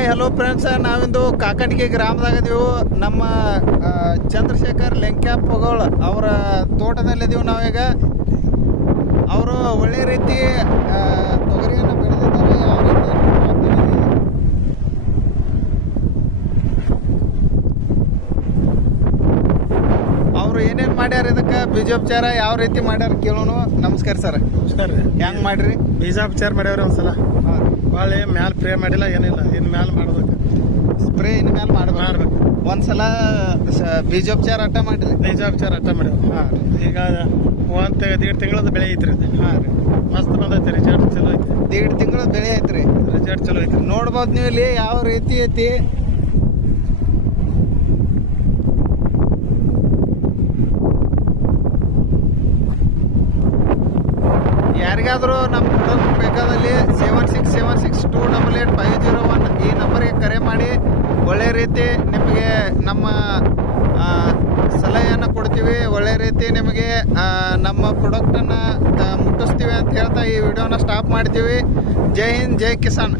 Hi hello friends, ನಾವಿಂದು ಕಾಕಂಡಿಗೆ ಗ್ರಾಮದಾಗದೀವು. ನಮ್ಮ ಚಂದ್ರಶೇಖರ್ ಲೆಂಕ್ಯಾಪಗೋಳ್ ಅವರ ತೋಟದಲ್ಲಿದ್ದೀವಿ ನಾವೀಗ. ಅವರು ಒಳ್ಳೆ ರೀತಿ ತೊಗರಿಯನ್ನು ಬೆಳೆದಿದ್ದಾರೆ. ಯಾವ ರೀತಿ ಅವರು ಏನೇನು ಮಾಡ್ಯಾರ, ಇದಕ್ಕೆ ಬೀಜೋಪಚಾರ ಯಾವ ರೀತಿ ಮಾಡ್ಯಾರ ಕೇಳೋಣ. ನಮಸ್ಕಾರ ಸರ್. ನಮಸ್ಕಾರ ರೀ. ಹೆಂಗೆ ಮಾಡ್ರಿ? ಬೀಜೋಪಚಾರ ಮಾಡ್ಯಾವ್ರಿ ಒಂದ್ಸಲ. ಭಾಳ ಮ್ಯಾಲೆ ಸ್ಪ್ರೇ ಮಾಡಿಲ್ಲ, ಏನಿಲ್ಲ. ಇನ್ನು ಮ್ಯಾಲೆ ಮಾಡ್ಬೇಕು. ಸ್ಪ್ರೇ ಇನ್ನು ಮ್ಯಾಲೆ ಮಾಡ್ಬೇಕು. ಒಂದ್ಸಲ ಬೀಜೋಪಚಾರ ಅಟ್ಟ ಮಾಡಿರಿ. ಬೀಜೋಪಚಾರ ಅಟ್ಟ ಮಾಡ್ಯಾವ. ಹಾಂ, ಈಗ ಒಂದು 1.5 ತಿಂಗಳದ ಬೆಳೆ ಐತ್ರಿ ಅದು. ಹಾಂ ರೀ, ಮಸ್ತ್ ಬಂದೈತಿ. ರಿಸಲ್ಟ್ ಚಲೋ ಐತಿ. 1.5 ತಿಂಗಳ ಬೆಳೆ ಐತ್ರಿ. ರಿಸಲ್ಟ್ ಚಲೋ ಐತಿ. ನೋಡ್ಬೋದು ನೀವು ಇಲ್ಲಿ ಯಾವ ರೀತಿ ಐತಿ. ಯಾರಿಗಾದರೂ ನಮ್ಮ ಪ್ರಾಡಕ್ಟ್ ಬೇಕಾದಲ್ಲಿ 76762501 ಈ ನಂಬರ್ಗೆ ಕರೆ ಮಾಡಿ ಒಳ್ಳೆ ರೀತಿ ನಿಮಗೆ ನಮ್ಮ ಸಲಹೆಯನ್ನು ಕೊಡ್ತೀವಿ. ಒಳ್ಳೆ ರೀತಿ ನಿಮಗೆ ನಮ್ಮ ಪ್ರಾಡಕ್ಟನ್ನು ಮುಟ್ಟಿಸ್ತೀವಿ ಅಂತ ಹೇಳ್ತಾ ಈ ವಿಡಿಯೋನ ಸ್ಟಾಪ್ ಮಾಡ್ತೀವಿ. ಜೈ ಹಿಂದ್, ಜೈ ಕಿಸಾನ್.